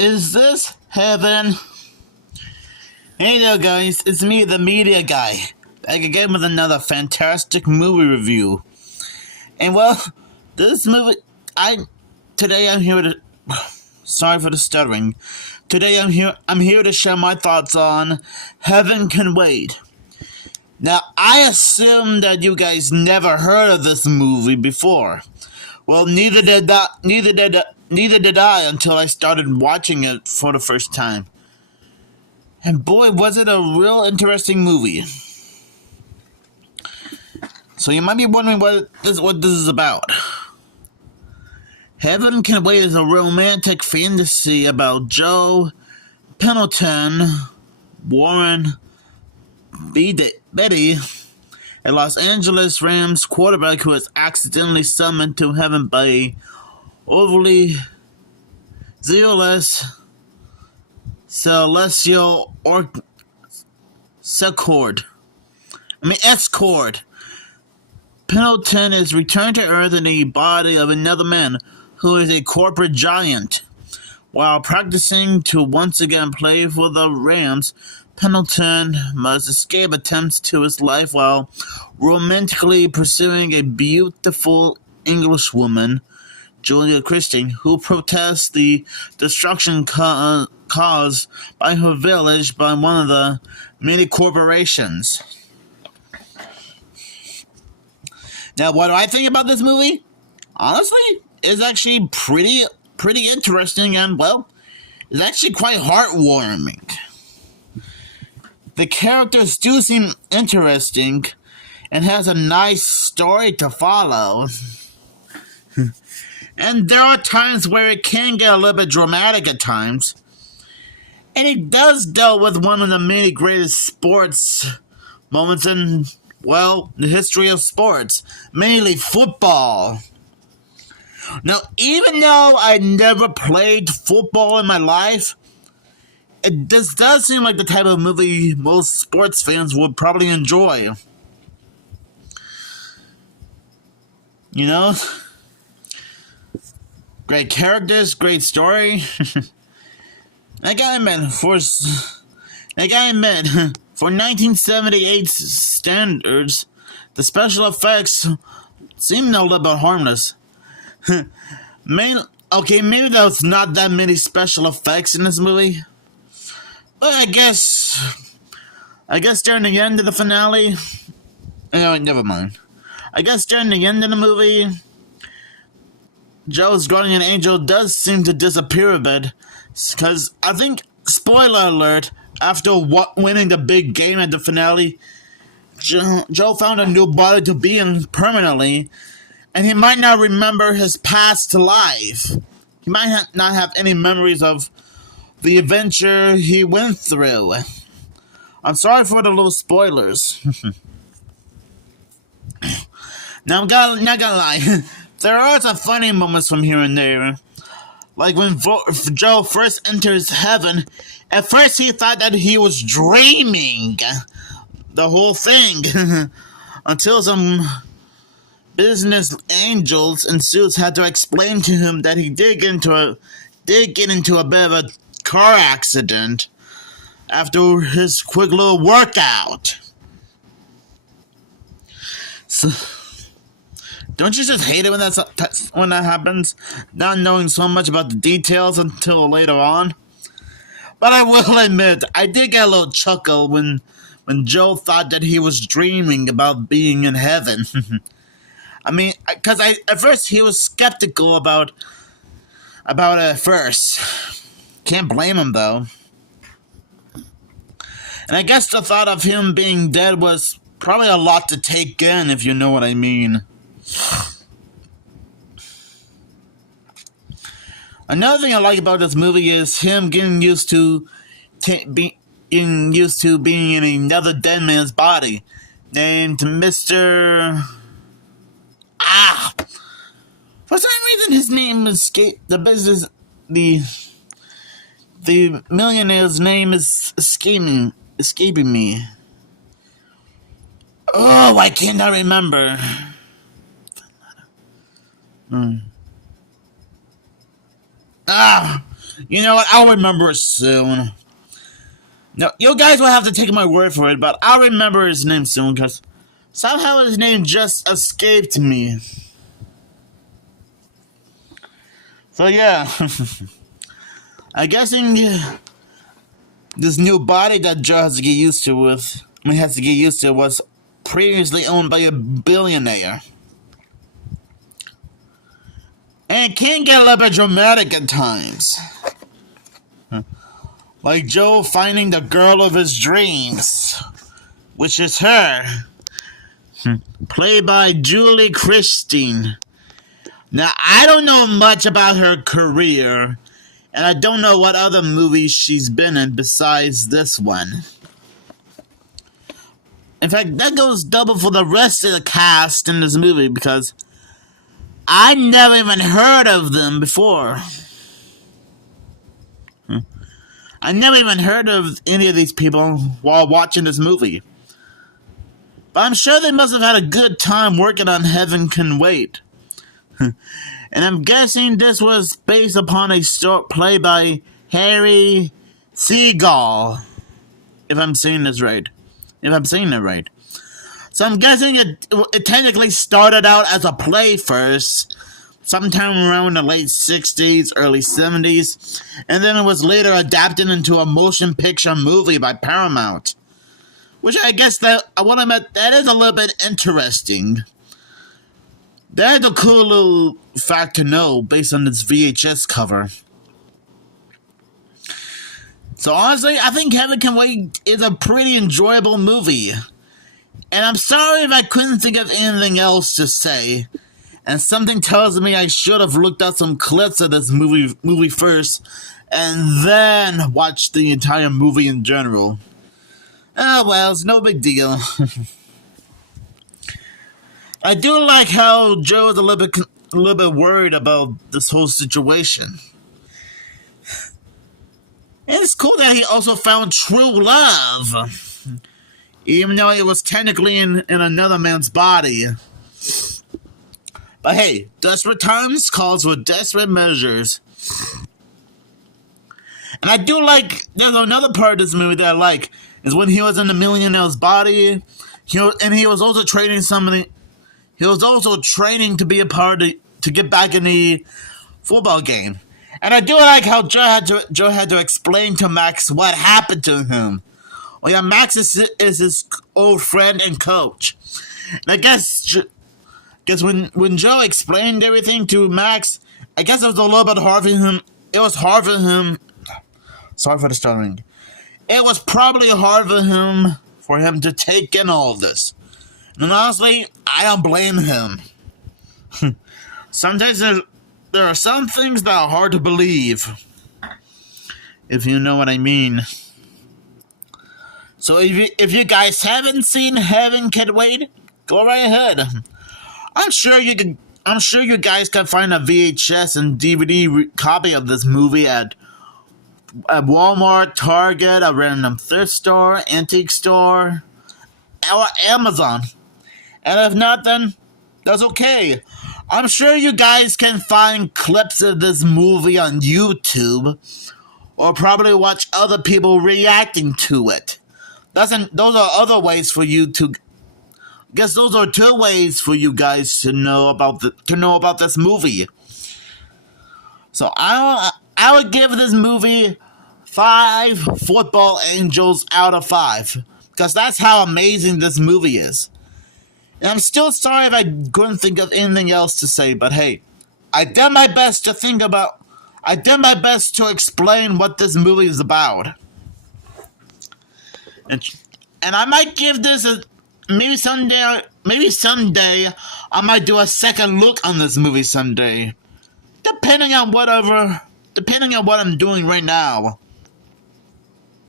Is this heaven? Hey there, guys. It's me, the media guy, back again with another fantastic movie review. And well, this movie, today I'm here to. Sorry for the stuttering. Today I'm here to share my thoughts on Heaven Can Wait. Now, I assume that you guys never heard of this movie before. Well, neither did I until I started watching it for the first time. And boy, was it a real interesting movie. So you might be wondering what this is about. Heaven Can Wait is a romantic fantasy about Joe Pendleton, Warren Beatty, a Los Angeles Rams quarterback who is accidentally summoned to heaven by a overly zealous celestial escort. Pendleton is returned to Earth in the body of another man who is a corporate giant. While practicing to once again play for the Rams, Pendleton must escape attempts to his life while romantically pursuing a beautiful Englishwoman, Julia Christie, who protests the destruction caused by her village by one of the many corporations. Now, what do I think about this movie? Honestly, it's actually pretty interesting and, well, it's actually quite heartwarming. The characters do seem interesting and has a nice story to follow. And there are times where it can get a little bit dramatic at times. And it does deal with one of the many greatest sports moments in, well, the history of sports, mainly football. Now, even though I never played football in my life, this does seem like the type of movie most sports fans would probably enjoy. You know? Great characters, great story. I gotta admit, for 1978 standards, the special effects seem a little bit harmless. Maybe there's not that many special effects in this movie. But I guess during the end of the finale... No, never mind. I guess during the end of the movie, Joe's guardian angel does seem to disappear a bit. Because I think, spoiler alert, after winning the big game at the finale, Joe found a new body to be in permanently, and he might not remember his past life. He might not have any memories of the adventure he went through. I'm sorry for the little spoilers. Now, I'm not gonna lie, there are some funny moments from here and there. Like when Joe first enters heaven, at first he thought that he was dreaming the whole thing. Until some business angels in suits had to explain to him that he did get into a bit of a car accident after his quick little workout. So, don't you just hate it when that happens? Not knowing so much about the details until later on. But I will admit, I did get a little chuckle when Joe thought that he was dreaming about being in heaven. I mean, because at first he was skeptical about it at first. Can't blame him, though. And I guess the thought of him being dead was probably a lot to take in, if you know what I mean. Another thing I like about this movie is him getting used to being in another dead man's body, named Mr. For some reason, his name escaped the millionaire's name is escaping me. Oh, I cannot remember. You know what? I'll remember it soon. No, you guys will have to take my word for it, but I'll remember his name soon, because somehow his name just escaped me. So yeah, I guessing this new body that Joe has to get used to was previously owned by a billionaire. And it can get a little bit dramatic at times. Like Joe finding the girl of his dreams, which is her, played by Julie Christine. Now, I don't know much about her career, and I don't know what other movies she's been in besides this one. In fact, that goes double for the rest of the cast in this movie, because I never even heard of them before. I never even heard of any of these people while watching this movie. But I'm sure they must have had a good time working on Heaven Can Wait. And I'm guessing this was based upon a short play by Harry Seagal. If I'm saying this right. If I'm saying it right. So I'm guessing it technically started out as a play first, sometime around the late 60s, early 70s, and then it was later adapted into a motion picture movie by Paramount. Which I guess that is a little bit interesting. That's a cool little fact to know based on this VHS cover. So honestly, I think Heaven Can Wait is a pretty enjoyable movie. And I'm sorry if I couldn't think of anything else to say. And something tells me I should have looked up some clips of this movie first, and then watched the entire movie in general. Ah, well, it's no big deal. I do like how Joe is a little bit worried about this whole situation. And it's cool that he also found true love, even though it was technically in another man's body. But hey, desperate times calls for desperate measures. And I do like, there's another part of this movie that I like, is when he was in the millionaire's body, he was also training he was also training to be a part of, to get back in the football game. And I do like how Joe had to explain to Max what happened to him. Well, yeah, Max is his old friend and coach. And I guess when Joe explained everything to Max, I guess it was a little bit hard for him. It was hard for him. Sorry for the stuttering. It was probably hard for him to take in all of this. And honestly, I don't blame him. Sometimes there are some things that are hard to believe, if you know what I mean. So if you guys haven't seen Heaven Can Wait, go right ahead. I'm sure you guys can find a VHS and DVD copy of this movie at Walmart, Target, a random thrift store, antique store, or Amazon. And if not, then that's okay. I'm sure you guys can find clips of this movie on YouTube, or probably watch other people reacting to it. Those are other ways for you to. I guess those are two ways for you guys to know about this movie. So I would give this movie 5 football angels out of 5, because that's how amazing this movie is. And I'm still sorry if I couldn't think of anything else to say, but hey, I did my best to explain what this movie is about. And I might give this maybe someday I might do a second look on this movie someday. Depending on what I'm doing right now.